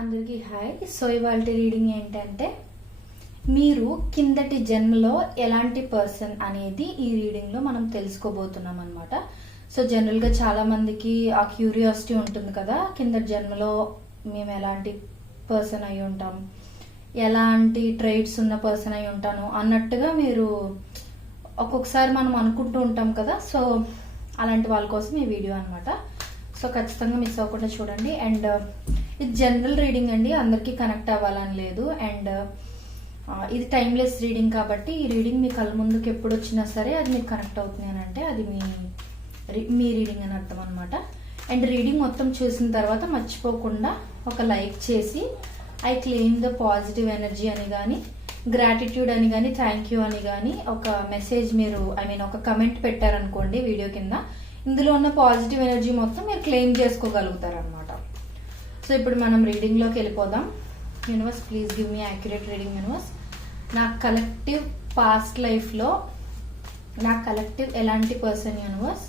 అందరికీ hi. So ఇవాళ reading ఏంటంటే మీరు కిందటి జన్మలో ఎలాంటి పర్సన్ అనేది ఈ రీడింగ్ లో మనం తెలుసుకోబోతున్నాం అనమాట. సో జనరల్ గా చాలా మందికి ఆ క్యూరియాసిటీ ఉంటుంది కదా, కిందటి జన్మలో మేము ఎలాంటి పర్సన్ అయి ఉంటాం, ఎలాంటి ట్రైట్స్ ఉన్న పర్సన్ అయి ఉంటాను అన్నట్టుగా మీరు ఒక్కొక్కసారి మనం అనుకుంటూ ఉంటాం కదా. సో అలాంటి వాళ్ళ కోసం ఈ వీడియో అనమాట. సో ఖచ్చితంగా మిస్ అవ్వకుండా చూడండి. అండ్ ఇది జనరల్ రీడింగ్ అండి, అందరికీ కనెక్ట్ అవ్వాలని లేదు. అండ్ ఇది టైమ్లెస్ రీడింగ్ కాబట్టి ఈ రీడింగ్ మీ కళ్ళ ముందుకు ఎప్పుడు వచ్చినా సరే అది మీకు కనెక్ట్ అవుతుంది అని అంటే అది మీ రీడింగ్ అని అర్థం అనమాట. అండ్ రీడింగ్ మొత్తం చూసిన తర్వాత మర్చిపోకుండా ఒక లైక్ చేసి I claim the positive energy అని కానీ, గ్రాటిట్యూడ్ అని కానీ, థ్యాంక్ యూ అని కానీ ఒక మెసేజ్ మీరు ఒక కమెంట్ పెట్టారనుకోండి వీడియో కింద, ఇందులో ఉన్న పాజిటివ్ ఎనర్జీ మొత్తం మీరు క్లెయిమ్ చేసుకోగలుగుతారు అనమాట. సో ఇప్పుడు మనం రీడింగ్ లోకి వెళ్ళిపోదాం. Universe please give me accurate reading. Universe, నా కలెక్టివ్ పాస్ట్ లైఫ్ లో నా కలెక్టివ్ ఎలాంటి పర్సన్, యూనివర్స్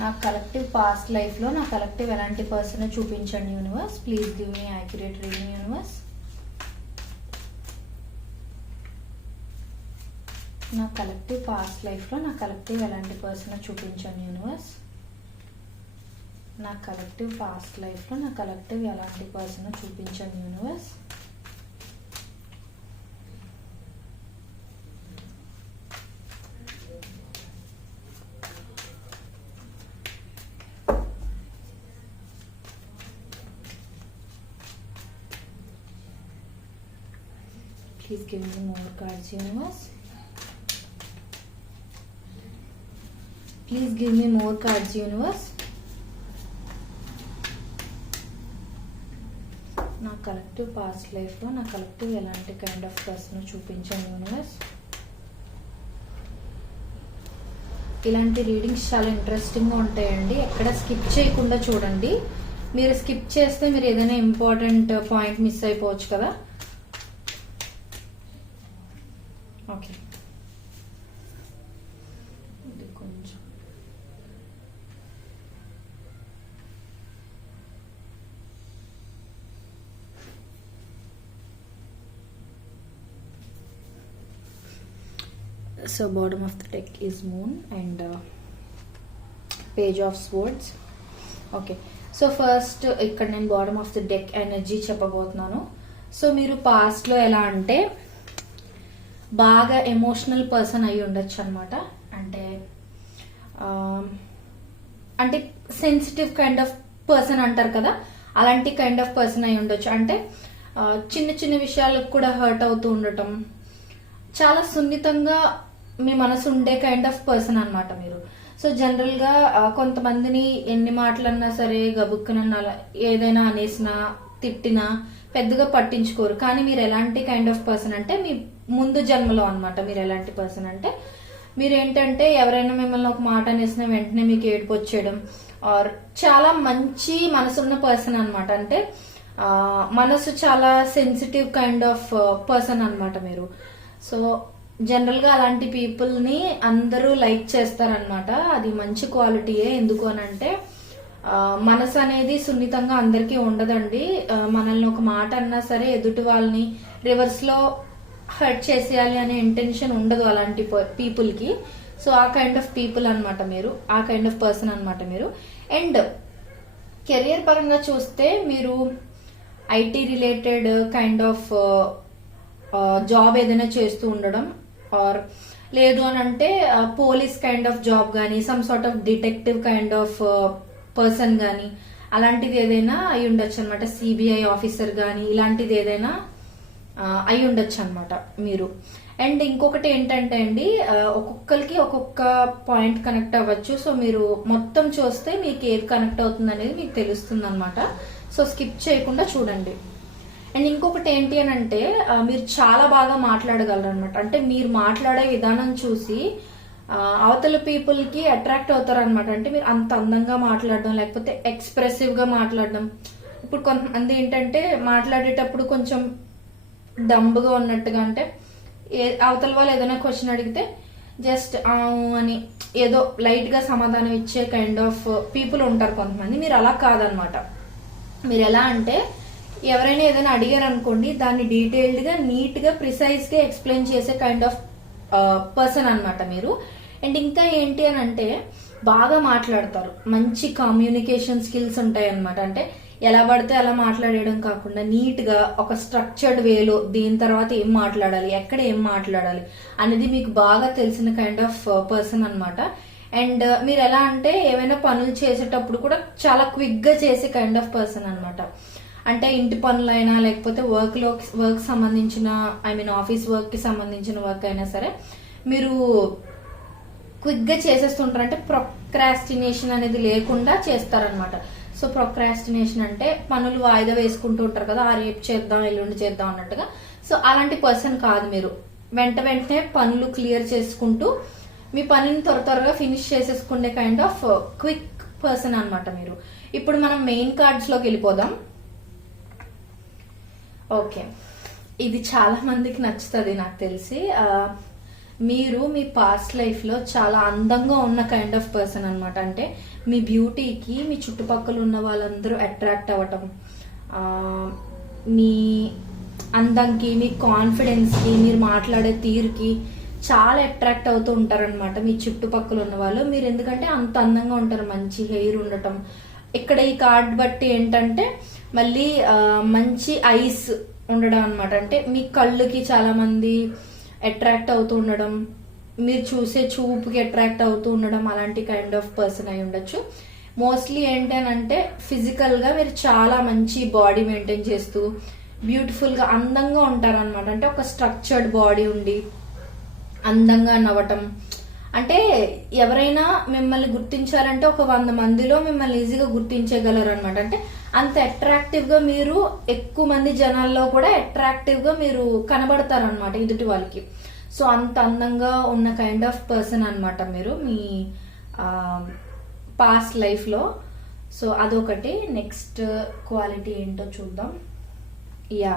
నా కలెక్టివ్ పాస్ట్ లైఫ్ లో నా కలెక్టివ్ ఎలాంటి పర్సన్ చూపించండి universe. Please give me accurate reading universe. నా కలెక్టివ్ పాస్ట్ లైఫ్ లో నా కలెక్టివ్ ఎలాంటి పర్సన్ చూపించండి యూనివర్స్. నా కలెక్టివ్ పాస్ట్ లైఫ్ లో నా కలెక్టివ్ ఎలాంటి పర్సన్ చూపించండి universe. Please give me more cards, universe. Please give me more cards, universe. నా కలెక్టివ్ పాస్ట్ లైఫ్ లో నా కలెక్టివ్ ఎలాంటి కైండ్ ఆఫ్ పర్సన్ చూపించండి యూనివర్స్. ఇలాంటి రీడింగ్స్ చాలా ఇంట్రెస్టింగ్ గా ఉంటాయండి, ఎక్కడ స్కిప్ చేయకుండా చూడండి. మీరు స్కిప్ చేస్తే మీరు ఏదైనా ఇంపార్టెంట్ పాయింట్ మిస్ అయిపోవచ్చు కదా. ఓకే, ఇది కొంచెం so bottom of the deck is moon and page of swords. Okay, so first ఇక్కడ నేను bottom of the deck energy చెప్పబోతున్నాను. సో మీరు పాస్ట్ లో ఎలా అంటే బాగా ఎమోషనల్ పర్సన్ అయి ఉండొచ్చు అనమాట. అంటే సెన్సిటివ్ కైండ్ ఆఫ్ పర్సన్ అంటారు కదా, అలాంటి కైండ్ ఆఫ్ పర్సన్ అయి ఉండొచ్చు. అంటే చిన్న చిన్న విషయాలకు కూడా హర్ట్ అవుతూ ఉండటం, చాలా సున్నితంగా మీ మనసు ఉండే కైండ్ ఆఫ్ పర్సన్ అనమాట మీరు. సో జనరల్ గా కొంతమందిని ఎన్ని మాటలన్నా సరే గబుక్కనన్నా ఏదైనా అనేసినా తిట్టినా పెద్దగా పట్టించుకోరు. కానీ మీరు ఎలాంటి కైండ్ ఆఫ్ పర్సన్ అంటే మీ ముందు జన్మలో అనమాట మీరు ఎలాంటి పర్సన్ అంటే మీరు ఏంటంటే ఎవరైనా మిమ్మల్ని ఒక మాట అనేసిన వెంటనే మీకు ఏడుపు వచ్చేయడం, ఆర్ చాలా మంచి మనసున్న పర్సన్ అనమాట. అంటే మనసు చాలా సెన్సిటివ్ కైండ్ ఆఫ్ పర్సన్ అనమాట మీరు. సో జనరల్ గా అలాంటి పీపుల్ ని అందరూ లైక్ చేస్తారనమాట. అది మంచి క్వాలిటీయే. ఎందుకు అనంటే మనసు అనేది సున్నితంగా అందరికీ ఉండదండి. మనల్ని ఒక మాట అన్నా సరే ఎదుటి వాళ్ళని రివర్స్ లో హర్ట్ చేసేయాలి అనే ఇంటెన్షన్ ఉండదు అలాంటి పీపుల్ కి. సో ఆ కైండ్ ఆఫ్ పీపుల్ అనమాట మీరు, ఆ కైండ్ ఆఫ్ పర్సన్ అనమాట మీరు. అండ్ కెరియర్ పరంగా చూస్తే మీరు IT related kind of job ఏదైనా చేస్తూ ఉండడం, ఆర్ లేదు అని అంటే పోలీస్ కైండ్ ఆఫ్ జాబ్ గానీ, some sort of detective kind of person గానీ అలాంటిది ఏదైనా అయి ఉండొచ్చు అనమాట. సిబిఐ ఆఫీసర్ గానీ ఇలాంటిది ఏదైనా అయి ఉండొచ్చు అనమాట మీరు. అండ్ ఇంకొకటి ఏంటంటే అండి, ఒక్కొక్కరికి ఒక్కొక్క పాయింట్ కనెక్ట్ అవ్వచ్చు. సో మీరు మొత్తం చూస్తే మీకు ఏది కనెక్ట్ అవుతుంది అనేది మీకు తెలుస్తుంది అనమాట. సో స్కిప్ చేయకుండా చూడండి. అండ్ ఇంకొకటి ఏంటి అని అంటే మీరు చాలా బాగా మాట్లాడగలరు అనమాట. అంటే మీరు మాట్లాడే విధానం చూసి అవతల పీపుల్ కి అట్రాక్ట్ అవుతారు అనమాట. అంటే మీరు అంత అందంగా మాట్లాడడం, లేకపోతే ఎక్స్ప్రెసివ్ గా మాట్లాడడం. ఇప్పుడు కొంతమంది ఏంటంటే మాట్లాడేటప్పుడు కొంచెం డంబ్గా ఉన్నట్టుగా, అంటే అవతల వాళ్ళు ఏదైనా క్వశ్చన్ అడిగితే జస్ట్ అని ఏదో లైట్ గా సమాధానం ఇచ్చే కైండ్ ఆఫ్ పీపుల్ ఉంటారు కొంతమంది. మీరు అలా కాదనమాట. మీరు ఎలా అంటే ఎవరైనా ఏదైనా అడిగారు అనుకోండి, దాన్ని డీటెయిల్డ్ గా, నీట్ గా, ప్రిసైజ్ గా ఎక్స్ప్లెయిన్ చేసే కైండ్ ఆఫ్ పర్సన్ అన్నమాట మీరు. అండ్ ఇంకా ఏంటి అని అంటే బాగా మాట్లాడతారు, మంచి కమ్యూనికేషన్ స్కిల్స్ ఉంటాయి అనమాట. అంటే ఎలా పడితే అలా మాట్లాడడం కాకుండా నీట్ గా ఒక స్ట్రక్చర్డ్ వేలో దీని తర్వాత ఏం మాట్లాడాలి, ఎక్కడ ఏం మాట్లాడాలి అనేది మీకు బాగా తెలిసిన కైండ్ ఆఫ్ పర్సన్ అన్నమాట. అండ్ మీరు ఎలా అంటే ఏమైనా పనులు చేసేటప్పుడు కూడా చాలా క్విక్ గా చేసే కైండ్ ఆఫ్ పర్సన్ అన్నమాట. అంటే ఇంటి పనులైనా లేకపోతే వర్క్ సంబంధించిన, ఐ మీన్ ఆఫీస్ వర్క్ కి సంబంధించిన వర్క్ అయినా సరే మీరు క్విక్ గా చేసేస్తుంటారు. అంటే ప్రొక్రాస్టినేషన్ అనేది లేకుండా చేస్తారనమాట. సో ప్రొక్రాస్టినేషన్ అంటే పనులు వాయిదా వేసుకుంటూ ఉంటారు కదా, ఆ రేపు చేద్దాం ఎల్లుండి చేద్దాం అన్నట్టుగా. సో అలాంటి పర్సన్ కాదు మీరు. వెంటనే పనులు క్లియర్ చేసుకుంటూ మీ పనిని త్వరగా ఫినిష్ చేసేసుకునే కైండ్ ఆఫ్ క్విక్ పర్సన్ అన్నమాట మీరు. ఇప్పుడు మనం మెయిన్ కార్డ్స్ లోకి వెళ్ళిపోదాం. ఓకే, ఇది చాలా మందికి నచ్చుతుంది నాకు తెలిసి. మీరు మీ పాస్ట్ లైఫ్ లో చాలా అందంగా ఉన్న కైండ్ ఆఫ్ పర్సన్ అన్నమాట. అంటే మీ బ్యూటీకి మీ చుట్టుపక్కల ఉన్న వాళ్ళందరూ అట్రాక్ట్ అవ్వటం, మీ అందంకి, మీ కాన్ఫిడెన్స్ కి, మీరు మాట్లాడే తీరుకి చాలా అట్రాక్ట్ అవుతూ ఉంటారనమాట మీ చుట్టుపక్కల ఉన్న వాళ్ళు. మీరు ఎందుకంటే అంత అందంగా ఉంటారు, మంచి హెయిర్ ఉండటం. ఇక్కడ ఈ కార్డ్ బట్టి ఏంటంటే మళ్ళీ మంచి ఐస్ ఉండడం అనమాట. అంటే మీ కళ్ళుకి చాలా మంది అట్రాక్ట్ అవుతూ ఉండడం, మీరు చూసే చూపుకి అట్రాక్ట్ అవుతూ ఉండడం, అలాంటి కైండ్ ఆఫ్ పర్సన్ అయి ఉండొచ్చు. మోస్ట్లీ ఏంటి అని అంటే ఫిజికల్ గా మీరు చాలా మంచి బాడీ మెయింటైన్ చేస్తూ బ్యూటిఫుల్ గా అందంగా ఉంటారనమాట. అంటే ఒక స్ట్రక్చర్డ్ బాడీ ఉండి అందంగా నవ్వటం. అంటే ఎవరైనా మిమ్మల్ని గుర్తించాలంటే ఒక 100 మందిలో మిమ్మల్ని ఈజీగా గుర్తించగలరు అనమాట. అంటే అంత అట్రాక్టివ్ గా మీరు ఎక్కువ మంది జనాల్లో కూడా అట్రాక్టివ్ గా మీరు కనబడతారు అనమాట ఎదుటి వాళ్ళకి. సో అంత అందంగా ఉన్న కైండ్ ఆఫ్ పర్సన్ అనమాట మీరు మీ పాస్ట్ లైఫ్ లో. సో అదొకటి. నెక్స్ట్ క్వాలిటీ ఏంటో చూద్దాం. యా,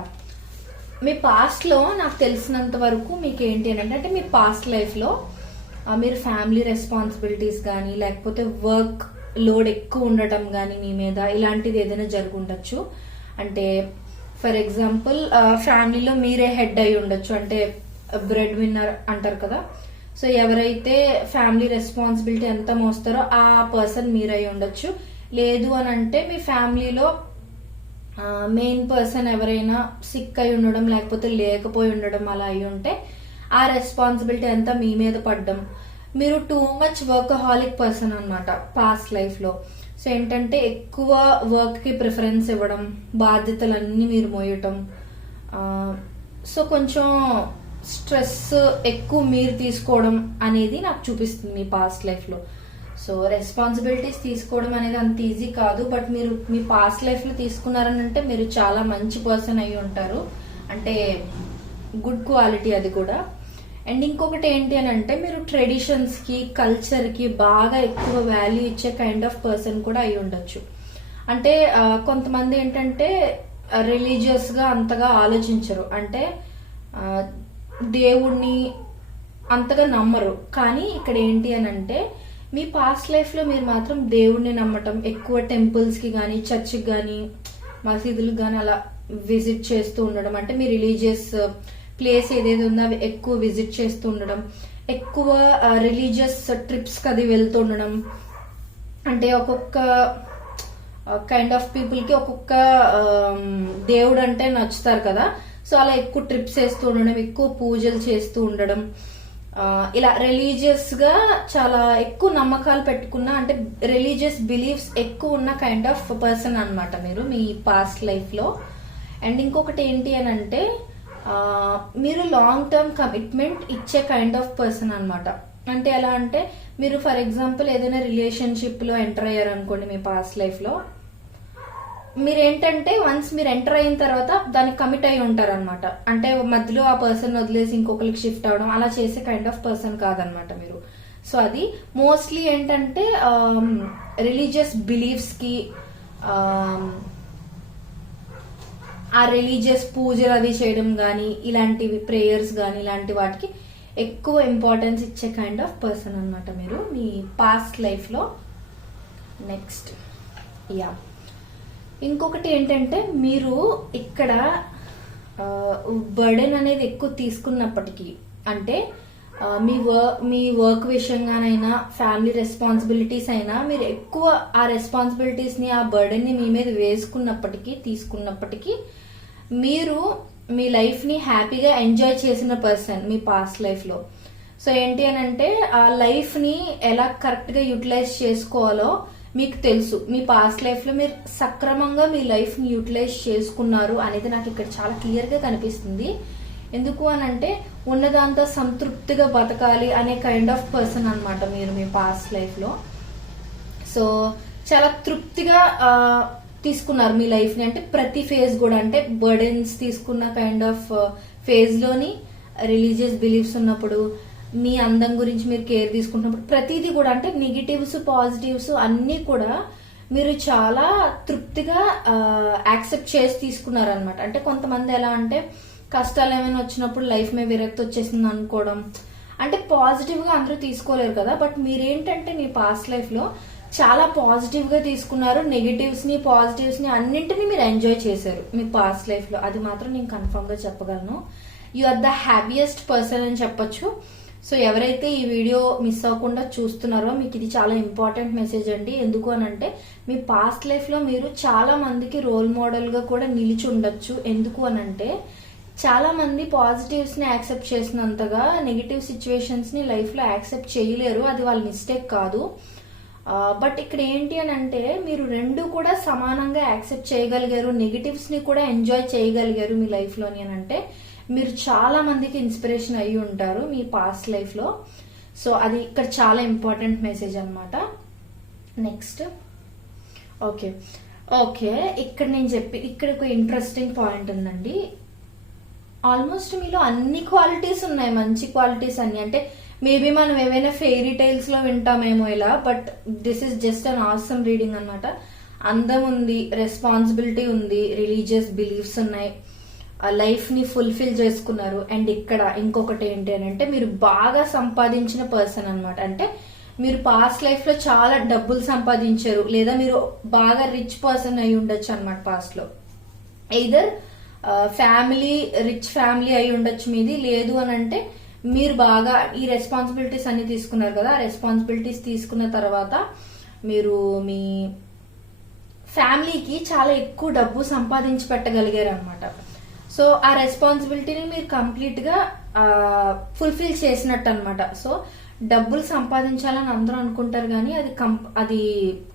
మీ పాస్ట్ లో నాకు తెలిసినంత వరకు మీకు ఏంటి అంటే మీ పాస్ట్ లైఫ్ లో మీరు ఫ్యామిలీ రెస్పాన్సిబిలిటీస్ కానీ లేకపోతే వర్క్ లోడ్ ఎక్కువ ఉండటం కానీ మీ మీద, ఇలాంటిది ఏదైనా జరిగి ఉండొచ్చు. అంటే ఫర్ ఎగ్జాంపుల్ ఫ్యామిలీలో మీరే హెడ్ అయి ఉండొచ్చు, అంటే బ్రెడ్ విన్నర్ అంటారు కదా. సో ఎవరైతే ఫ్యామిలీ రెస్పాన్సిబిలిటీ ఎంత మోస్తారో ఆ పర్సన్ మీరై ఉండొచ్చు. లేదు అని అంటే మీ ఫ్యామిలీలో మెయిన్ పర్సన్ ఎవరైనా సిక్ అయి ఉండడం లేకపోతే లేకపోయి ఉండడం అలా అయి ఉంటే ఆ రెస్పాన్సిబిలిటీ అంతా మీ మీద పడ్డం. మీరు టూ మచ్ వర్కహాలిక్ పర్సన్ అన్నమాట పాస్ట్ లైఫ్ లో. సో ఏంటంటే ఎక్కువ వర్క్ కి ప్రిఫరెన్స్ ఇవ్వడం, బాధ్యతలన్నీ మీరు మోయటం. సో కొంచెం స్ట్రెస్ ఎక్కువ మీరు తీసుకోవడం అనేది నాకు చూపిస్తుంది మీ పాస్ట్ లైఫ్ లో. సో రెస్పాన్సిబిలిటీస్ తీసుకోవడం అనేది అంత ఈజీ కాదు, బట్ మీరు మీ పాస్ట్ లైఫ్ లో తీసుకున్నారని అంటే మీరు చాలా మంచి పర్సన్ అయి ఉంటారు. అంటే గుడ్ క్వాలిటీ అది కూడా. అండ్ ఇంకొకటి ఏంటి అని అంటే మీరు ట్రెడిషన్స్ కి, కల్చర్ కి బాగా ఎక్కువ వాల్యూ ఇచ్చే కైండ్ ఆఫ్ పర్సన్ కూడా అయి ఉండొచ్చు. అంటే కొంతమంది ఏంటంటే రిలీజియస్ గా అంతగా ఆలోచించరు, అంటే దేవుణ్ణి అంతగా నమ్మరు. కానీ ఇక్కడ ఏంటి అని అంటే మీ పాస్ట్ లైఫ్ లో మీరు మాత్రం దేవుణ్ణి నమ్మటం, ఎక్కువ టెంపుల్స్ కి గానీ, చర్చ్ కి గానీ, మసీదులకు గానీ అలా విజిట్ చేస్తూ ఉండడం. అంటే మీ రిలీజియస్ ప్లేస్ ఏదేది ఉందో అవి ఎక్కువ విజిట్ చేస్తూ ఉండడం, ఎక్కువ రిలీజియస్ ట్రిప్స్ కి అది వెళ్తూ ఉండడం. అంటే ఒక్కొక్క కైండ్ ఆఫ్ పీపుల్ కి ఒక్కొక్క దేవుడు అంటే నచ్చుతారు కదా. సో అలా ఎక్కువ ట్రిప్స్ వేస్తూ ఉండడం, ఎక్కువ పూజలు చేస్తూ ఉండడం, ఇలా రిలీజియస్ గా చాలా ఎక్కువ నమ్మకాలు పెట్టుకున్న, అంటే రిలీజియస్ బిలీఫ్స్ ఎక్కువ ఉన్న కైండ్ ఆఫ్ పర్సన్ అన్నమాట మీరు మీ పాస్ట్ లైఫ్ లో. అండ్ ఇంకొకటి ఏంటి అని అంటే మీరు లాంగ్ టర్మ్ కమిట్మెంట్ ఇచ్చే కైండ్ ఆఫ్ పర్సన్ అన్నమాట. అంటే ఎలా అంటే మీరు ఫర్ ఎగ్జాంపుల్ ఏదైనా రిలేషన్షిప్ లో ఎంటర్ అయ్యారు అనుకోండి మీ పాస్ట్ లైఫ్ లో, మీరేంటంటే వన్స్ మీరు ఎంటర్ అయిన తర్వాత దానికి కమిట్ అయి ఉంటారనమాట. అంటే మధ్యలో ఆ పర్సన్ వదిలేసి ఇంకొకరికి షిఫ్ట్ అవడం అలా చేసే కైండ్ ఆఫ్ పర్సన్ కాదనమాట మీరు. సో అది మోస్ట్లీ ఏంటంటే రిలీజియస్ బిలీఫ్స్ కి, ఆ రిలీజియస్ పూజలు అవి చేయడం గానీ, ఇలాంటివి ప్రేయర్స్ గానీ ఇలాంటి వాటికి ఎక్కువ ఇంపార్టెన్స్ ఇచ్చే కైండ్ ఆఫ్ పర్సన్ అన్నమాట మీరు మీ పాస్ట్ లైఫ్ లో. నెక్స్ట్ యా, ఇంకొకటి ఏంటంటే మీరు ఇక్కడ బర్డెన్ అనేది ఎక్కువ తీసుకున్నప్పటికీ, అంటే మీ వర్క్ విషయంగానైనా ఫ్యామిలీ రెస్పాన్సిబిలిటీస్ అయినా మీరు ఎక్కువ ఆ రెస్పాన్సిబిలిటీస్ ని, ఆ బర్డెన్ ని మీ మీద తీసుకున్నప్పటికీ మీరు మీ లైఫ్ ని హ్యాపీగా ఎంజాయ్ చేసిన పర్సన్ మీ పాస్ట్ లైఫ్ లో. సో ఏంటి అని అంటే ఆ లైఫ్ ని ఎలా కరెక్ట్ గా యూటిలైజ్ చేసుకోవాలో మీకు తెలుసు. మీ పాస్ట్ లైఫ్ లో మీరు సక్రమంగా మీ లైఫ్ ని యూటిలైజ్ చేసుకున్నారు అనేది నాకు ఇక్కడ చాలా క్లియర్ గా కనిపిస్తుంది. ఎందుకు అని అంటే ఉన్నదాంతో సంతృప్తిగా బతకాలి అనే కైండ్ ఆఫ్ పర్సన్ అన్నమాట మీరు మీ పాస్ట్ లైఫ్ లో. సో చాలా తృప్తిగా తీసుకున్నారు మీ లైఫ్ ని. అంటే ప్రతి ఫేజ్ కూడా, అంటే బర్డెన్స్ తీసుకున్న కైండ్ ఆఫ్ ఫేజ్ లోని, రిలీజియస్ బిలీఫ్స్ ఉన్నప్పుడు, మీ అందం గురించి మీరు కేర్ తీసుకుంటున్నప్పుడు, ప్రతిదీ కూడా అంటే నెగిటివ్స్ పాజిటివ్స్ అన్ని కూడా మీరు చాలా తృప్తిగా యాక్సెప్ట్ చేసి తీసుకున్నారు అనమాట. అంటే కొంతమంది ఎలా అంటే కష్టాలు ఏమైనా వచ్చినప్పుడు లైఫ్ మీద విరక్తి వచ్చేసింది అనుకోవడం, అంటే పాజిటివ్ గా అందరూ తీసుకోలేరు కదా. బట్ మీరేంటంటే మీ పాస్ట్ లైఫ్ లో చాలా పాజిటివ్ గా తీసుకున్నారు. నెగిటివ్స్ ని పాజిటివ్స్ ని అన్నింటినీ మీరు ఎంజాయ్ చేశారు మీ పాస్ట్ లైఫ్ లో. అది మాత్రం నేను కన్ఫర్మ్ గా చెప్పగలను. You are the happiest person అని చెప్పొచ్చు. సో ఎవరైతే ఈ వీడియో మిస్ అవ్వకుండా చూస్తున్నారో మీకు ఇది చాలా ఇంపార్టెంట్ మెసేజ్ అండి. ఎందుకు అని అంటే మీ పాస్ట్ లైఫ్ లో మీరు చాలా మందికి రోల్ మోడల్ గా కూడా నిలిచి ఉండొచ్చు. ఎందుకు అని అంటే చాలా మంది పాజిటివ్స్ ని యాక్సెప్ట్ చేసినంతగా నెగిటివ్ సిచ్యువేషన్స్ ని లైఫ్ లో యాక్సెప్ట్ చేయలేరు. అది వాళ్ళ మిస్టేక్ కాదు. బట్ ఇక్కడ ఏంటి అని అంటే మీరు రెండు కూడా సమానంగా యాక్సెప్ట్ చేయగలిగారు, నెగిటివ్స్ ని కూడా ఎంజాయ్ చేయగలిగారు మీ లైఫ్ లోని అని అంటే మీరు చాలా మందికి ఇన్స్పిరేషన్ అయ్యి ఉంటారు మీ పాస్ట్ లైఫ్ లో. సో అది ఇక్కడ చాలా ఇంపార్టెంట్ మెసేజ్ అనమాట. నెక్స్ట్ ఓకే ఇక్కడ నేను ఇక్కడ ఒక ఇంట్రెస్టింగ్ పాయింట్ ఉందండి. ఆల్మోస్ట్ మీలో అన్ని క్వాలిటీస్ ఉన్నాయి, మంచి క్వాలిటీస్ అన్ని. అంటే మేబీ మనం ఏవైనా ఫెయిరీ టైల్స్ లో వింటామేమో ఇలా, but this is just an awesome reading అనమాట. అందం ఉంది, రెస్పాన్సిబిలిటీ ఉంది, రిలీజియస్ బిలీఫ్స్ ఉన్నాయి, లైఫ్ ని ఫుల్ఫిల్ చేసుకున్నారు. అండ్ ఇక్కడ ఇంకొకటి ఏంటి అని అంటే మీరు బాగా సంపాదించిన పర్సన్ అనమాట. అంటే మీరు పాస్ట్ లైఫ్ లో చాలా డబ్బులు సంపాదించారు, లేదా మీరు బాగా రిచ్ పర్సన్ అయి ఉండొచ్చు అనమాట పాస్ట్ లో. ఎయిదర్ రిచ్ ఫ్యామిలీ అయి ఉండొచ్చు మీది, లేదు అని అంటే మీరు బాగా ఈ రెస్పాన్సిబిలిటీస్ అన్ని తీసుకున్నారు కదా. రెస్పాన్సిబిలిటీస్ తీసుకున్న తర్వాత మీరు మీ ఫ్యామిలీకి చాలా ఎక్కువ డబ్బు సంపాదించి పెట్టగలిగారు అనమాట. సో ఆ రెస్పాన్సిబిలిటీని మీరు కంప్లీట్ గా ఫుల్ఫిల్ చేసినట్టు అనమాట. సో డబ్బులు సంపాదించాలని అందరూ అనుకుంటారు కానీ అది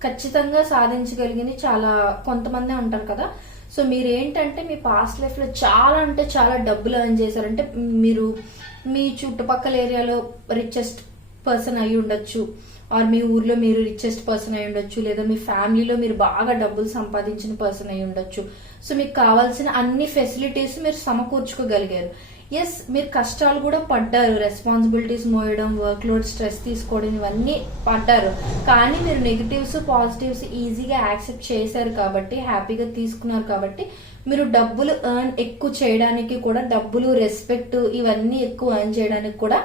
ఖచ్చితంగా సాధించగలిగింది చాలా కొంతమందే ఉంటారు కదా. సో మీరు ఏంటంటే మీ పాస్ట్ లైఫ్ లో చాలా అంటే చాలా డబ్బులు ఎర్న్ చేశారంటే మీరు మీ చుట్టుపక్కల ఏరియాలో రిచెస్ట్ పర్సన్ అయి ఉండొచ్చు, ఆర్ మీ ఊర్లో మీరు రిచెస్ట్ పర్సన్ అయి ఉండొచ్చు, లేదా మీ ఫ్యామిలీలో మీరు బాగా డబ్బులు సంపాదించిన పర్సన్ అయి ఉండొచ్చు. సో మీకు కావాల్సిన అన్ని ఫెసిలిటీస్ మీరు సమకూర్చుకోగలిగారు. ఎస్, మీరు కష్టాలు కూడా పడ్డారు, రెస్పాన్సిబిలిటీస్ మోయడం, వర్క్ లోడ్, స్ట్రెస్ తీసుకోవడం, ఇవన్నీ పడ్డారు. కానీ మీరు నెగిటివ్స్ పాజిటివ్స్ ఈజీగా యాక్సెప్ట్ చేశారు కాబట్టి, హ్యాపీగా తీసుకున్నారు కాబట్టి మీరు డబ్బులు ఎర్న్ ఎక్కువ చేయడానికి కూడా, డబ్బులు రెస్పెక్ట్ ఇవన్నీ ఎక్కువ ఎర్న్ చేయడానికి కూడా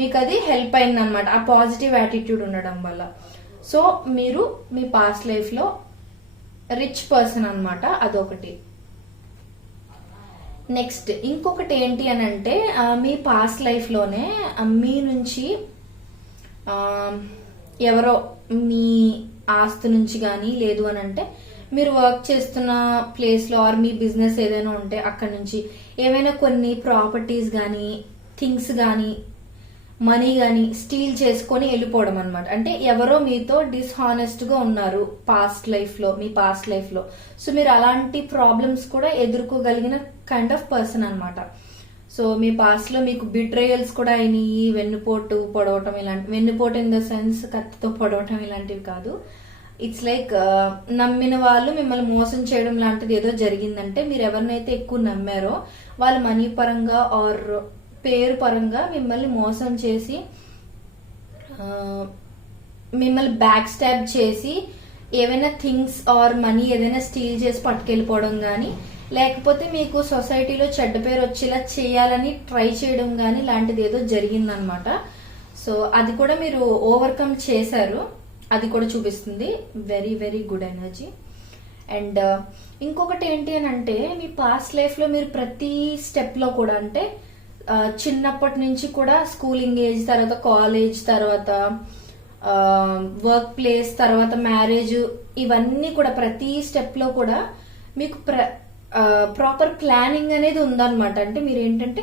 మీకు అది హెల్ప్ అయింది అనమాట, ఆ పాజిటివ్ యాటిట్యూడ్ ఉండడం వల్ల. సో మీరు మీ పాస్ట్ లైఫ్ లో రిచ్ పర్సన్ అనమాట, అదొకటి. నెక్స్ట్ ఇంకొకటి ఏంటి అని అంటే మీ పాస్ట్ లైఫ్ లోనే మీ నుంచి ఎవరో మీ ఆస్తి నుంచి కానీ, లేదు అని అంటే మీరు వర్క్ చేస్తున్న ప్లేస్ లో ఆర్ మీ బిజినెస్ ఏదైనా ఉంటే అక్కడ నుంచి ఏమైనా కొన్ని ప్రాపర్టీస్ కానీ, థింగ్స్ కానీ, మనీ కానీ స్టీల్ చేసుకొని వెళ్ళిపోవడం అనమాట. అంటే ఎవరో మీతో డిస్హానెస్ట్ గా ఉన్నారు పాస్ట్ లైఫ్ లో, మీ పాస్ట్ లైఫ్ లో. సో మీరు అలాంటి ప్రాబ్లమ్స్ కూడా ఎదుర్కోగలిగిన కైండ్ ఆఫ్ పర్సన్ అనమాట. సో మీ పాస్ట్ లో మీకు బిట్రేయల్స్ కూడా అయినాయి, వెన్నుపోటు పొడవటం, వెన్నుపోటు ఇన్ ద సెన్స్ కత్తితో పొడవటం ఇలాంటివి కాదు. ఇట్స్ లైక్ నమ్మిన వాళ్ళు మిమ్మల్ని మోసం చేయడం లాంటిది ఏదో జరిగిందంటే, మీరు ఎవరినైతే ఎక్కువ నమ్మారో వాళ్ళు మనీ పరంగా ఆర్ పేరు పరంగా మిమ్మల్ని మోసం చేసి, మిమ్మల్ని బ్యాక్ స్టాబ్ చేసి ఏవైనా థింగ్స్ ఆర్ మనీ ఏదైనా స్టీల్ చేసి పట్టుకెళ్ళిపోవడం కానీ, లేకపోతే మీకు సొసైటీలో చెడ్డ పేరు వచ్చేలా చేయాలని ట్రై చేయడం కానీ లాంటిది ఏదో జరిగిందనమాట. సో అది కూడా మీరు ఓవర్కమ్ చేశారు, అది కూడా చూపిస్తుంది. Very very good energy. And ఇంకొకటి ఏంటి అని అంటే మీ పాస్ట్ లైఫ్ లో మీరు ప్రతి స్టెప్ లో కూడా అంటే చిన్నప్పటి నుంచి కూడా స్కూలింగ్ ఏజ్, తర్వాత కాలేజ్, తర్వాత వర్క్ ప్లేస్, తర్వాత మ్యారేజ్, ఇవన్నీ కూడా ప్రతి స్టెప్ లో కూడా మీకు ప్రాపర్ ప్లానింగ్ అనేది ఉందన్నమాట. అంటే మీరు ఏంటంటే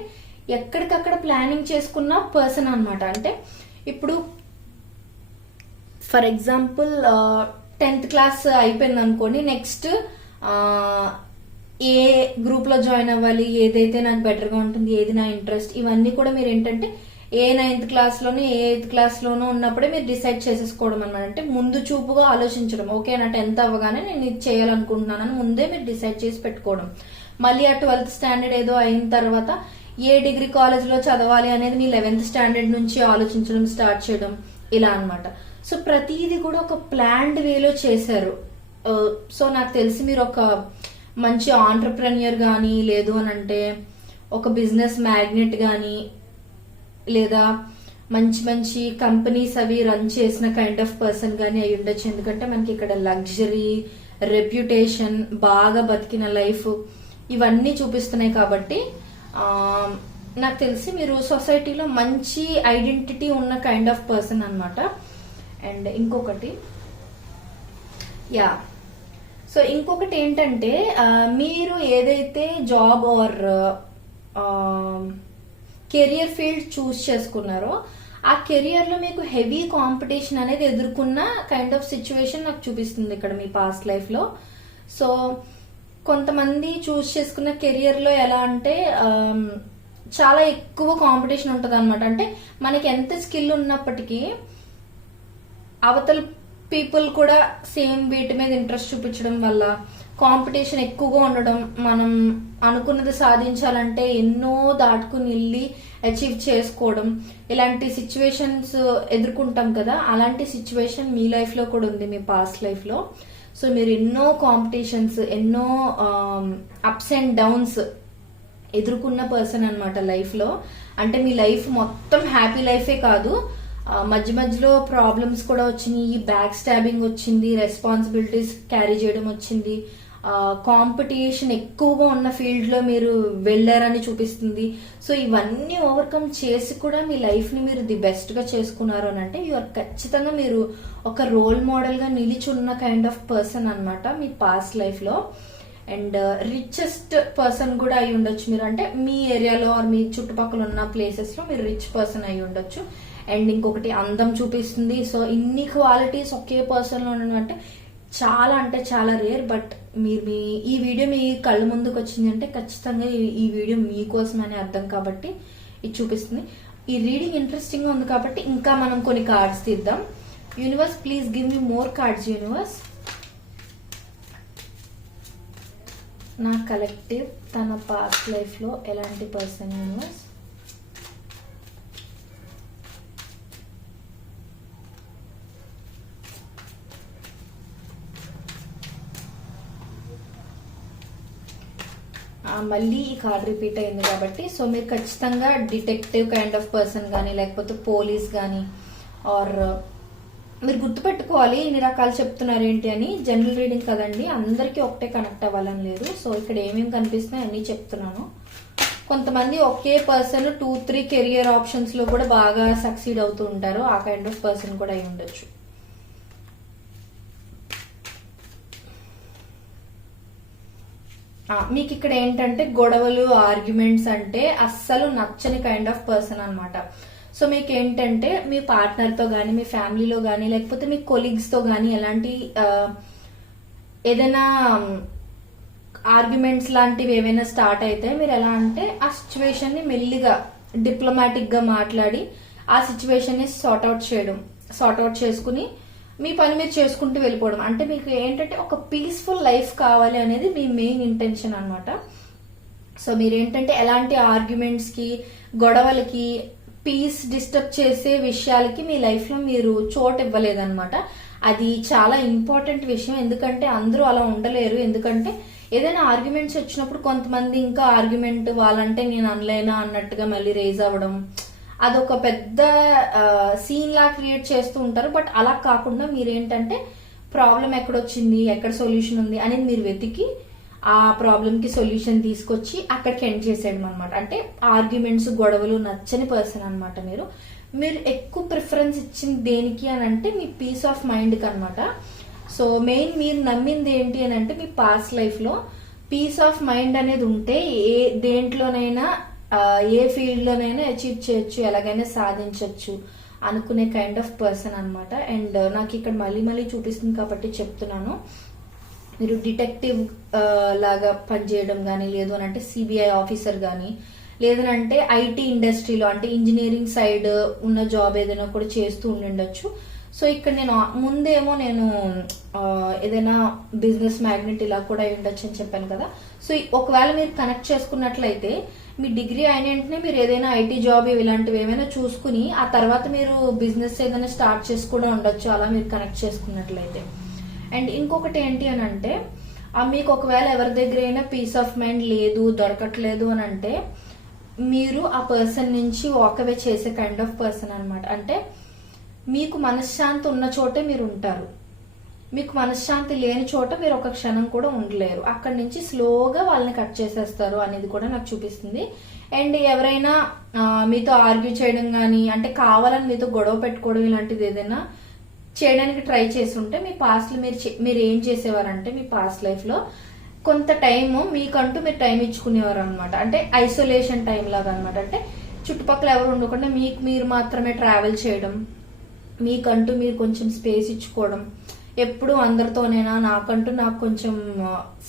ఎక్కడికక్కడ ప్లానింగ్ చేసుకున్న పర్సన్ అనమాట. అంటే ఇప్పుడు ఫర్ ఎగ్జాంపుల్ 10th క్లాస్ అయిపోయింది అనుకోండి, నెక్స్ట్ ఏ గ్రూప్ లో జాయిన్ అవ్వాలి, ఏదైతే నాకు బెటర్ గా ఉంటుంది, ఏది నా ఇంట్రెస్ట్, ఇవన్నీ కూడా మీరు ఏంటంటే ఏ 9th క్లాస్ లోనూ ఏ 8th క్లాస్ లోనూ ఉన్నప్పుడే మీరు డిసైడ్ చేసేసుకోవడం అనమాట. అంటే ముందు చూపుగా ఆలోచించడం, ఓకే నా 10th అవ్వగానే నేను ఇది చేయాలనుకుంటున్నానని ముందే మీరు డిసైడ్ చేసి పెట్టుకోవడం. మళ్ళీ ఆ 12th స్టాండర్డ్ ఏదో అయిన తర్వాత ఏ డిగ్రీ కాలేజ్ లో చదవాలి అనేది మీ 11th స్టాండర్డ్ నుంచి ఆలోచించడం స్టార్ట్ చేయడం, ఇలా అనమాట. సో ప్రతిదీ కూడా ఒక ప్లాన్డ్ వేలో చేశారు. సో నాకు తెలిసి మీరు ఒక మంచి ఆంటర్ప్రెన్యూర్ గానీ, లేదు అని అంటే ఒక బిజినెస్ మ్యాగ్నెట్ గానీ, లేదా మంచి మంచి కంపెనీస్ అవి రన్ చేసిన కైండ్ ఆఫ్ పర్సన్ గానీ అయి ఉండొచ్చు. ఎందుకంటే మనకి ఇక్కడ లగ్జరీ, రెప్యుటేషన్, బాగా బతికిన లైఫ్, ఇవన్నీ చూపిస్తున్నాయి. కాబట్టి నాకు తెలిసి మీరు సొసైటీలో మంచి ఐడెంటిటీ ఉన్న కైండ్ ఆఫ్ పర్సన్ అనమాట. అండ్ ఇంకొకటి సో ఇంకొకటి ఏంటంటే మీరు ఏదైతే జాబ్ ఆర్ కెరియర్ ఫీల్డ్ చూస్ చేసుకున్నారో ఆ కెరియర్ లో మీకు హెవీ కాంపిటీషన్ అనేది ఎదుర్కొన్న కైండ్ ఆఫ్ సిచ్యువేషన్ నాకు చూపిస్తుంది ఇక్కడ మీ పాస్ట్ లైఫ్ లో. సో కొంతమంది చూస్ చేసుకున్న కెరియర్ లో ఎలా అంటే చాలా ఎక్కువ కాంపిటీషన్ ఉంటది అనమాట. అంటే మనకి ఎంత స్కిల్ ఉన్నప్పటికీ అవతల పీపుల్ కూడా సేమ్ వీటి మీద ఇంట్రెస్ట్ చూపించడం వల్ల కాంపిటీషన్ ఎక్కువగా ఉండడం, మనం అనుకున్నది సాధించాలంటే ఎన్నో దాటుకుని వెళ్ళి అచీవ్ చేసుకోవడం, ఇలాంటి సిచ్యువేషన్స్ ఎదుర్కొంటాం కదా. అలాంటి సిచ్యువేషన్ మీ లైఫ్ లో కూడా ఉంది, మీ పాస్ట్ లైఫ్ లో. సో మీరు ఎన్నో కాంపిటీషన్స్, ఎన్నో అప్స్ అండ్ డౌన్స్ ఎదుర్కొన్న పర్సన్ అనమాట లైఫ్ లో. అంటే మీ లైఫ్ మొత్తం హ్యాపీ లైఫే కాదు, మధ్య మధ్యలో ప్రాబ్లమ్స్ కూడా వచ్చినాయి, బ్యాక్ స్టాబింగ్ వచ్చింది, రెస్పాన్సిబిలిటీస్ క్యారీ చేయడం వచ్చింది, కాంపిటీషన్ ఎక్కువగా ఉన్న ఫీల్డ్ లో మీరు వెళ్ళారని చూపిస్తుంది. సో ఇవన్నీ ఓవర్కమ్ చేసి కూడా మీ లైఫ్ ని మీరు ది బెస్ట్ గా చేసుకున్నారు అని అంటే ఖచ్చితంగా మీరు ఒక రోల్ మోడల్ గా నిలిచున్న కైండ్ ఆఫ్ పర్సన్ అనమాట మీ పాస్ట్ లైఫ్ లో. అండ్ రిచెస్ట్ పర్సన్ కూడా అయి ఉండొచ్చు మీరు. అంటే మీ ఏరియాలో మీ చుట్టుపక్కల ఉన్న ప్లేసెస్ లో మీరు రిచ్ పర్సన్ అయి ఉండొచ్చు. అండ్ ఇంకొకటి అందం చూపిస్తుంది. సో ఇన్ని క్వాలిటీస్ ఒకే పర్సన్ లో ఉండడం అంటే చాలా రేర్. బట్ మీరు ఈ వీడియో మీ కళ్ళ ముందుకు వచ్చింది అంటే ఖచ్చితంగా ఈ వీడియో మీకోసం అని అర్థం, కాబట్టి ఇది చూపిస్తుంది. ఈ రీడింగ్ ఇంట్రెస్టింగ్ గా ఉంది కాబట్టి ఇంకా మనం కొన్ని కార్డ్స్ తీద్దాం. Universe please give me more cards. Universe, నా కలెక్టివ్ తన పాస్ట్ లైఫ్ లో ఎలాంటి పర్సన్? యూనివర్స్, మళ్ళీ ఈ కార్డ్ రిపీట్ అయింది కాబట్టి సో మీరు ఖచ్చితంగా డిటెక్టివ్ కైండ్ ఆఫ్ పర్సన్ కానీ, లేకపోతే పోలీస్ కానీ, ఆర్ మీరు గుర్తుపెట్టుకోవాలి ఇన్ని రకాలు చెప్తున్నారు ఏంటి అని. జనరల్ రీడింగ్ కదండి, అందరికీ ఒకటే కనెక్ట్ అవ్వాలని లేదు. సో ఇక్కడ ఏమేమి కనిపిస్తున్నాయి అన్ని చెప్తున్నాను. కొంతమంది ఒకే పర్సన్ 2-3 కెరియర్ ఆప్షన్స్ లో కూడా బాగా సక్సీడ్ అవుతూ ఉంటారు, ఆ కైండ్ ఆఫ్ పర్సన్ కూడా అయి ఉండొచ్చు. మీకు ఇక్కడ ఏంటంటే గొడవలు, ఆర్గ్యుమెంట్స్ అంటే అస్సలు నచ్చని కైండ్ ఆఫ్ పర్సన్ అనమాట. సో మీకు ఏంటంటే మీ పార్ట్నర్ తో గానీ, మీ ఫ్యామిలీలో గానీ, లేకపోతే మీ కొలీగ్స్ తో గానీ ఎలాంటి ఏదైనా ఆర్గ్యుమెంట్స్ లాంటివి ఏవైనా స్టార్ట్ అయితే మీరు ఎలా అంటే ఆ సిచ్యువేషన్ ని మెల్లిగా డిప్లొమాటిక్ గా మాట్లాడి ఆ సిచ్యువేషన్ ని సార్ట్ అవుట్ చేసుకుని మీ పని మీరు చేసుకుంటూ వెళ్ళిపోవడం. అంటే మీకు ఏంటంటే ఒక పీస్ఫుల్ లైఫ్ కావాలి అనేది మీ మెయిన్ ఇంటెన్షన్ అనమాట. సో మీరేంటంటే ఎలాంటి ఆర్గ్యుమెంట్స్ కి, గొడవలకి, పీస్ డిస్టర్బ్ చేసే విషయాలకి మీ లైఫ్ లో మీరు చోటు ఇవ్వలేదన్నమాట. అది చాలా ఇంపార్టెంట్ విషయం, ఎందుకంటే అందరూ అలా ఉండలేరు. ఎందుకంటే ఏదైనా ఆర్గ్యుమెంట్స్ వచ్చినప్పుడు కొంతమంది ఇంకా ఆర్గ్యుమెంట్ వాళ్ళంటే నేను అనలేనా అన్నట్టుగా మళ్ళీ రేజ్ అవ్వడం, అదొక పెద్ద సీన్ లా క్రియేట్ చేస్తూ ఉంటారు. బట్ అలా కాకుండా మీరేంటంటే ప్రాబ్లం ఎక్కడొచ్చింది, ఎక్కడ సొల్యూషన్ ఉంది అనేది మీరు వెతికి ఆ ప్రాబ్లం కి సొల్యూషన్ తీసుకొచ్చి అక్కడికి ఎండ్ చేసేయడం అనమాట. అంటే ఆర్గ్యుమెంట్స్, గొడవలు నచ్చని పర్సన్ అనమాట మీరు. మీరు ఎక్కువ ప్రిఫరెన్స్ ఇచ్చింది దేనికి అని అంటే మీ పీస్ ఆఫ్ మైండ్ కి అనమాట. సో మెయిన్ మీరు నమ్మింది ఏంటి అని అంటే మీ పాస్ట్ లైఫ్ లో పీస్ ఆఫ్ మైండ్ అనేది ఉంటే దేంట్లోనైనా ఏ ఫీల్డ్ లోనైనా అచీవ్ చేయొచ్చు, ఎలాగైనా సాధించవచ్చు అనుకునే కైండ్ ఆఫ్ పర్సన్ అనమాట. అండ్ నాకు ఇక్కడ మళ్ళీ చూపిస్తుంది కాబట్టి చెప్తున్నాను. మీరు డిటెక్టివ్ లాగా పనిచేయడం కానీ, లేదు అని అంటే సిబిఐ ఆఫీసర్ కానీ, లేదనంటే ఐటీ ఇండస్ట్రీలో అంటే ఇంజనీరింగ్ సైడ్ ఉన్న జాబ్ ఏదైనా కూడా చేస్తూ ఉండిండొచ్చు. సో ఇక్కడ నేను ముందేమో నేను ఏదైనా బిజినెస్ మ్యాగ్నెట్ ఇలా కూడా ఉండొచ్చు అని చెప్పాను కదా. సో ఒకవేళ మీరు కనెక్ట్ చేసుకున్నట్లయితే మీ డిగ్రీ అయిన వెంటనే మీరు ఏదైనా ఐటీ జాబ్ ఇలాంటివి ఏమైనా చూసుకుని ఆ తర్వాత మీరు బిజినెస్ ఏదైనా స్టార్ట్ చేసి కూడా ఉండొచ్చు, అలా మీరు కనెక్ట్ చేసుకున్నట్లయితే. అండ్ ఇంకొకటి ఏంటి అని అంటే మీకు ఒకవేళ ఎవరి దగ్గర అయినా పీస్ ఆఫ్ మైండ్ లేదు, దొరకట్లేదు అని అంటే మీరు ఆ పర్సన్ నుంచి వాక్ అవే చేసే కైండ్ ఆఫ్ పర్సన్ అనమాట. అంటే మీకు మనశ్శాంతి ఉన్న చోటే మీరు ఉంటారు, మీకు మనశ్శాంతి లేని చోట మీరు ఒక క్షణం కూడా ఉండలేరు. అక్కడి నుంచి స్లోగా వాళ్ళని కట్ చేసేస్తారు అనేది కూడా నాకు చూపిస్తుంది. అండ్ ఎవరైనా మీతో ఆర్గ్యూ చేయడం కానీ, అంటే కావాలని మీతో గొడవ పెట్టుకోవడం ఇలాంటిది ఏదైనా చేయడానికి ట్రై చేసి ఉంటే మీ పాస్ట్ లో మీరు ఏం చేసేవారంటే మీ పాస్ట్ లైఫ్ లో కొంత టైం మీకంటూ మీరు టైం ఇచ్చుకునేవారు అనమాట. అంటే ఐసోలేషన్ టైం లాగా అనమాట. అంటే చుట్టుపక్కల ఎవరు ఉండకుండా మీకు మీరు మాత్రమే ట్రావెల్ చేయడం, మీకంటూ మీరు కొంచెం స్పేస్ ఇచ్చుకోవడం. ఎప్పుడు అందరితోనైనా నాకు కొంచెం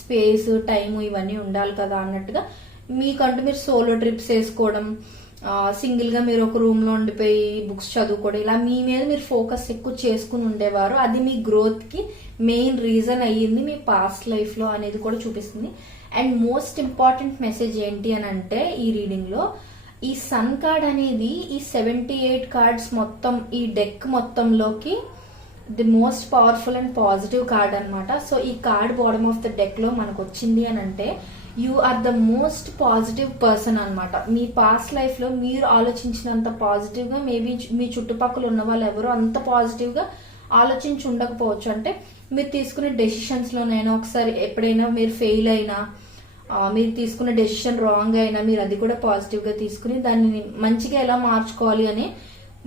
స్పేస్, టైం ఇవన్నీ ఉండాలి కదా అన్నట్టుగా మీకంటూ మీరు సోలో ట్రిప్స్ వేసుకోవడం, సింగిల్ గా మీరు ఒక రూమ్ లో ఉండిపోయి బుక్స్ చదువుకోవడం, ఇలా మీ మీద మీరు ఫోకస్ ఎక్కువ చేసుకుని ఉండేవారు. అది మీ గ్రోత్ కి మెయిన్ రీజన్ అయ్యింది మీ పాస్ట్ లైఫ్ లో అనేది కూడా చూపిస్తుంది. అండ్ మోస్ట్ ఇంపార్టెంట్ మెసేజ్ ఏంటి అని అంటే ఈ రీడింగ్ లో ఈ సన్ కార్డ్ అనేది ఈ 78 కార్డ్స్ మొత్తం ఈ డెక్ మొత్తంలోకి the most powerful and positive card అనమాట. సో ఈ card bottom of the deck లో మనకు వచ్చింది అని అంటే you are the most positive person అనమాట. మీ పాస్ట్ లైఫ్ లో మీరు ఆలోచించినంత పాజిటివ్ గా మేబీ మీ చుట్టుపక్కల ఉన్న వాళ్ళు ఎవరు అంత పాజిటివ్ గా ఆలోచించి ఉండకపోవచ్చు. అంటే మీరు తీసుకునే డెసిషన్స్ లోనైనా ఒకసారి ఎప్పుడైనా మీరు ఫెయిల్ అయినా, మీరు తీసుకున్న డెసిషన్ రాంగ్ అయినా మీరు అది కూడా పాజిటివ్ గా తీసుకుని దాన్ని మంచిగా ఎలా మార్చుకోవాలి అనే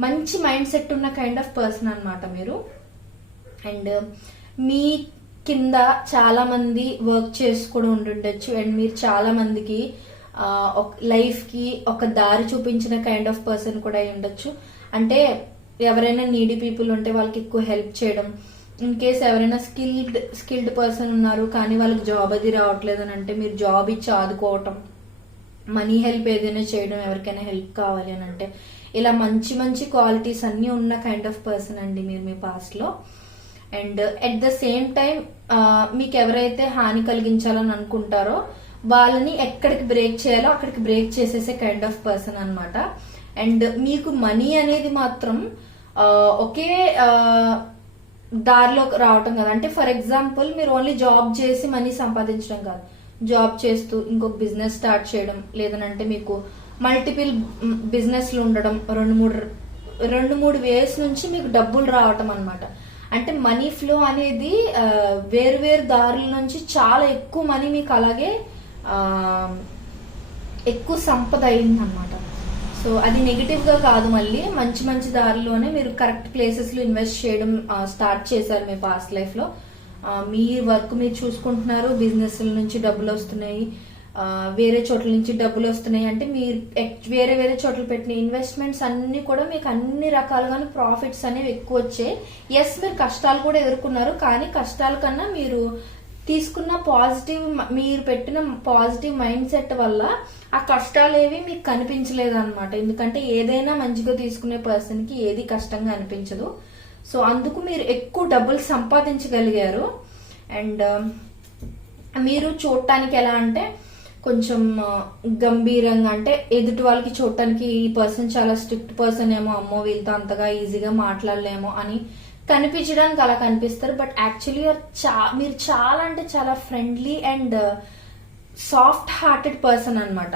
మంచి మైండ్ సెట్ ఉన్న కైండ్ ఆఫ్ పర్సన్ అనమాట మీరు. అండ్ మీ కింద చాలా మంది వర్క్ చేసి కూడా ఉండుండొచ్చు. అండ్ మీరు చాలా మందికి లైఫ్ కి ఒక దారి చూపించిన కైండ్ ఆఫ్ పర్సన్ కూడా అయి ఉండొచ్చు. అంటే ఎవరైనా నీడీ పీపుల్ ఉంటే వాళ్ళకి ఎక్కువ హెల్ప్ చేయడం, ఇన్ కేస్ ఎవరైనా స్కిల్డ్ పర్సన్ ఉన్నారు కానీ వాళ్ళకి జాబ్ అది రావట్లేదు అని అంటే మీరు జాబ్ ఇచ్చి ఆదుకోవటం, మనీ హెల్ప్ ఏదైనా చేయడం, ఎవరికైనా హెల్ప్ కావాలి అని అంటే ఇలా మంచి మంచి క్వాలిటీస్ అన్ని ఉన్న కైండ్ ఆఫ్ పర్సన్ అండి మీరు మీ పాస్ట్ లో. And at the same time మీకు ఎవరైతే హాని కలిగించాలని అనుకుంటారో వాళ్ళని ఎక్కడికి బ్రేక్ చేయాలో అక్కడికి బ్రేక్ చేసేసే కైండ్ ఆఫ్ పర్సన్ అనమాట. అండ్ మీకు మనీ అనేది మాత్రం ఒకే దారిలో రావటం కదా. అంటే ఫర్ ఎగ్జాంపుల్ మీరు ఓన్లీ జాబ్ చేసి మనీ సంపాదించడం కాదు, జాబ్ చేస్తూ ఇంకొక బిజినెస్ స్టార్ట్ చేయడం, లేదనంటే మీకు మల్టిపుల్ బిజినెస్లు ఉండడం, రెండు మూడు వేస్ నుంచి మీకు డబ్బులు రావటం అనమాట. అంటే మనీ ఫ్లో అనేది వేరు దారుల నుంచి చాలా ఎక్కువ మనీ మీకు అలాగే ఎక్కువ సంపద అయింది అనమాట. సో అది నెగిటివ్ గా కాదు, మళ్ళీ మంచి మంచి దారిలోనే మీరు కరెక్ట్ ప్లేసెస్ లో ఇన్వెస్ట్ చేయడం స్టార్ట్ చేశారు మీ పాస్ట్ లైఫ్ లో. మీ వర్క్ మీరు చూసుకుంటున్నారు, బిజినెస్ నుంచి డబ్బులు వస్తున్నాయి, వేరే చోట్ల నుంచి డబ్బులు వస్తున్నాయి. అంటే మీరు వేరే చోట్ల పెట్టిన ఇన్వెస్ట్మెంట్స్ అన్ని కూడా మీకు అన్ని రకాలుగానే ప్రాఫిట్స్ అనేవి ఎక్కువ వచ్చాయి. ఎస్ మీరు కష్టాలు కూడా ఎదుర్కొన్నారు, కానీ కష్టాల కన్నా మీరు తీసుకున్న పాజిటివ్, మీరు పెట్టిన పాజిటివ్ మైండ్ సెట్ వల్ల ఆ కష్టాలు ఏవి మీకు కనిపించలేదు అనమాట. ఎందుకంటే ఏదైనా మంచిగా తీసుకునే పర్సన్ కి ఏది కష్టంగా అనిపించదు. సో అందుకు మీరు ఎక్కువ డబ్బులు సంపాదించగలిగారు. అండ్ మీరు చూడటానికి ఎలా అంటే కొంచెం గంభీరంగా, అంటే ఎదుటి వాళ్ళకి చూడటానికి ఈ పర్సన్ చాలా స్ట్రిక్ట్ పర్సన్ ఏమో, అమ్మో వీళ్ళతో అంతగా ఈజీగా మాట్లాడలేమో అని కనిపించడానికి అలా కనిపిస్తారు. బట్ యాక్చువల్లీ మీరు చాలా అంటే చాలా friendly and soft hearted person అనమాట.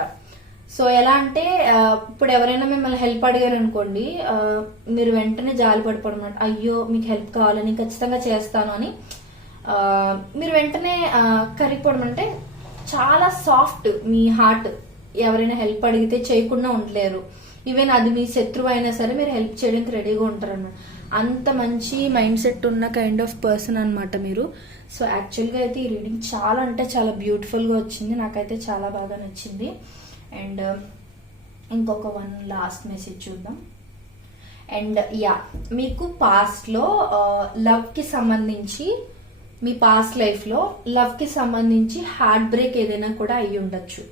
సో ఎలా అంటే ఇప్పుడు ఎవరైనా మిమ్మల్ని హెల్ప్ అడిగారు అనుకోండి, మీరు వెంటనే జాలి పడిపోవడం అన్నమాట. అయ్యో మీకు హెల్ప్ కావాలని ఖచ్చితంగా చేస్తాను అని మీరు వెంటనే కరిగిపోవడం. అంటే చాలా సాఫ్ట్ మీ హార్ట్. ఎవరైనా హెల్ప్ అడిగితే చేయకుండా ఉండలేరు. ఈవెన్ అది మీ శత్రువు అయినా సరే మీరు హెల్ప్ చేయడానికి రెడీగా ఉంటారు అన్నమాట. అంత మంచి మైండ్ సెట్ ఉన్న కైండ్ ఆఫ్ పర్సన్ అనమాట మీరు. సో యాక్చువల్గా అయితే ఈ రీడింగ్ చాలా అంటే చాలా బ్యూటిఫుల్గా వచ్చింది. నాకైతే చాలా బాగా నచ్చింది. అండ్ ఇంకొక వన్ లాస్ట్ మెసేజ్ చూద్దాం. అండ్ మీకు పాస్ట్లో లవ్కి సంబంధించి, మీ పాస్ట్ లైఫ్లో లవ్కి సంబంధించి హార్ట్ బ్రేక్ ఏదైనా కూడా అయ్యి ఉండొచ్చు.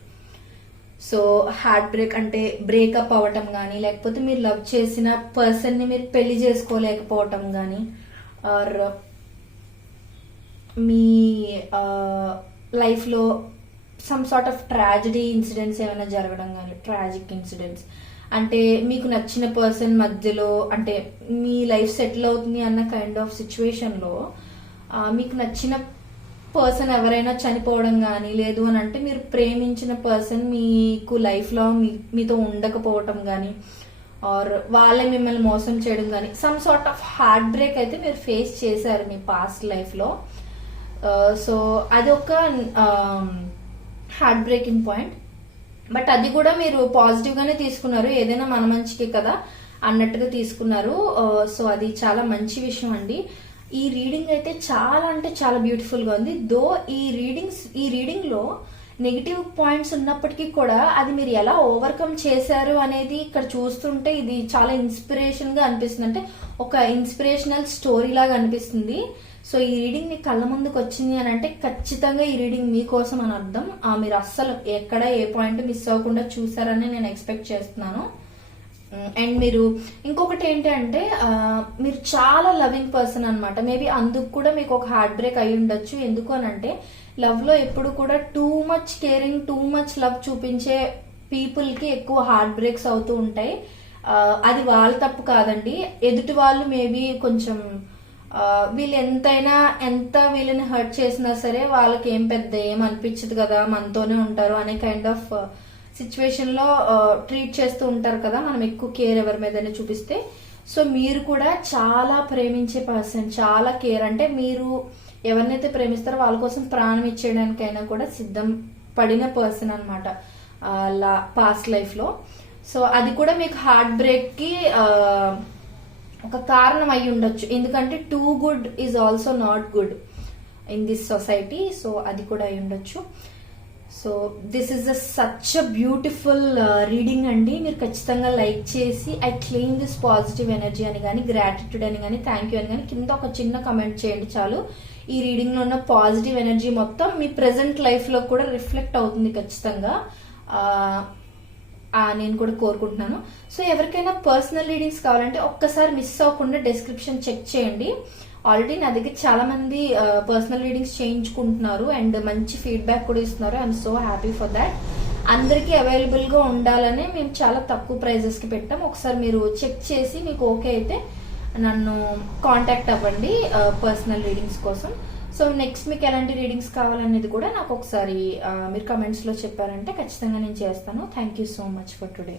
సో హార్ట్ బ్రేక్ అంటే బ్రేకప్ అవ్వటం కానీ, లేకపోతే మీరు లవ్ చేసిన పర్సన్ని మీరు పెళ్లి చేసుకోలేకపోవటం కానీ, ఆర్ మీ లైఫ్లో some sort of tragedy incidents ఏమైనా జరగడం కానీ, ట్రాజిక్ ఇన్సిడెంట్స్ అంటే మీకు నచ్చిన పర్సన్ మధ్యలో, అంటే మీ లైఫ్ సెటిల్ అవుతుంది అన్న కైండ్ ఆఫ్ సిచ్యువేషన్లో మీకు నచ్చిన పర్సన్ ఎవరైనా చనిపోవడం కానీ, లేదు అని అంటే మీరు ప్రేమించిన పర్సన్ మీకు లైఫ్లో మీతో ఉండకపోవటం కానీ, ఆర్ వాళ్ళే మిమ్మల్ని మోసం చేయడం కానీ, some sort of heart break అయితే మీరు ఫేస్ చేశారు మీ పాస్ట్ లైఫ్లో. సో అది ఒక హార్ట్ బ్రేకింగ్ పాయింట్. బట్ అది కూడా మీరు పాజిటివ్ గానే తీసుకున్నారు, ఏదైనా మన మంచికే కదా అన్నట్టుగా తీసుకున్నారు. సో అది చాలా మంచి విషయం అండి. ఈ రీడింగ్ అయితే చాలా అంటే చాలా బ్యూటిఫుల్ గా ఉంది. దో ఈ రీడింగ్ లో నెగిటివ్ పాయింట్స్ ఉన్నప్పటికీ కూడా అది మీరు ఎలా ఓవర్కమ్ చేశారు అనేది ఇక్కడ చూస్తుంటే ఇది చాలా ఇన్స్పిరేషన్ గా అనిపిస్తుంది. అంటే ఒక ఇన్స్పిరేషనల్ స్టోరీ లాగా అనిపిస్తుంది. సో ఈ రీడింగ్ మీ కళ్ళ ముందుకు వచ్చింది అని అంటే ఖచ్చితంగా ఈ రీడింగ్ మీకోసం అని అర్థం. మీరు అస్సలు ఎక్కడ ఏ పాయింట్ మిస్ అవ్వకుండా చూసారని నేను ఎక్స్పెక్ట్ చేస్తున్నాను. అండ్ మీరు ఇంకొకటి ఏంటి అంటే మీరు చాలా లవింగ్ పర్సన్ అనమాట. మేబీ అందుకు కూడా మీకు ఒక హార్ట్ బ్రేక్ అయి ఉండొచ్చు. ఎందుకు అని అంటే లవ్ లో ఎప్పుడు కూడా too much caring, too much love చూపించే పీపుల్ కి ఎక్కువ హార్ట్ బ్రేక్స్ అవుతూ ఉంటాయి. అది వాళ్ళ తప్పు కాదండి. ఎదుటి వాళ్ళు మేబీ కొంచెం వీళ్ళు ఎంత వీళ్ళని హర్ట్ చేసినా సరే వాళ్ళకి ఏం పెద్ద ఏం అనిపించదు కదా, మనతోనే ఉంటారు అనే కైండ్ ఆఫ్ సిచ్యువేషన్ లో ట్రీట్ చేస్తూ ఉంటారు కదా, మనం ఎక్కువ కేర్ ఎవరి మీదనే చూపిస్తే. సో మీరు కూడా చాలా ప్రేమించే పర్సన్, చాలా కేర్. అంటే మీరు ఎవరినైతే ప్రేమిస్తారో వాళ్ళ కోసం ప్రాణం ఇచ్చేయడానికైనా కూడా సిద్ధం పడిన పర్సన్ అనమాట పాస్ట్ లైఫ్ లో. సో అది కూడా మీకు హార్ట్ బ్రేక్ కి ఒక కారణం అయి ఉండొచ్చు. ఎందుకంటే too good is also not good in this society. So అది కూడా అయి ఉండొచ్చు. So this is such a beautiful reading అండి. మీరు ఖచ్చితంగా లైక్ చేసి I claim this positive energy అని కానీ, గ్రాటిట్యూడ్ అని కానీ, థ్యాంక్ యూ అని కానీ కింద ఒక చిన్న కమెంట్ చేయండి చాలు. ఈ రీడింగ్ లో ఉన్న పాజిటివ్ ఎనర్జీ మొత్తం మీ ప్రెసెంట్ లైఫ్ లో కూడా రిఫ్లెక్ట్ అవుతుంది ఖచ్చితంగా. నేను కూడా కోరుకుంటున్నాను. సో ఎవరికైనా పర్సనల్ రీడింగ్స్ కావాలంటే ఒక్కసారి మిస్ అవ్వకుండా డిస్క్రిప్షన్ చెక్ చేయండి. ఆల్రెడీ నా దగ్గర చాలా మంది పర్సనల్ రీడింగ్స్ చేయించుకుంటున్నారు అండ్ మంచి ఫీడ్బ్యాక్ కూడా ఇస్తున్నారు. I'm so happy for that. అందరికీ అవైలబుల్ గా ఉండాలని మేము చాలా తక్కువ ప్రైజెస్ కి పెట్టాం. ఒకసారి మీరు చెక్ చేసి మీకు ఓకే అయితే నన్ను కాంటాక్ట్ అవ్వండి పర్సనల్ రీడింగ్స్ కోసం. సో నెక్స్ట్ మీకు ఎలాంటి రీడింగ్స్ కావాలనేది కూడా నాకు ఒకసారి మీరు కమెంట్స్ లో చెప్పారంటే ఖచ్చితంగా నేను చేస్తాను. Thank you so much for today.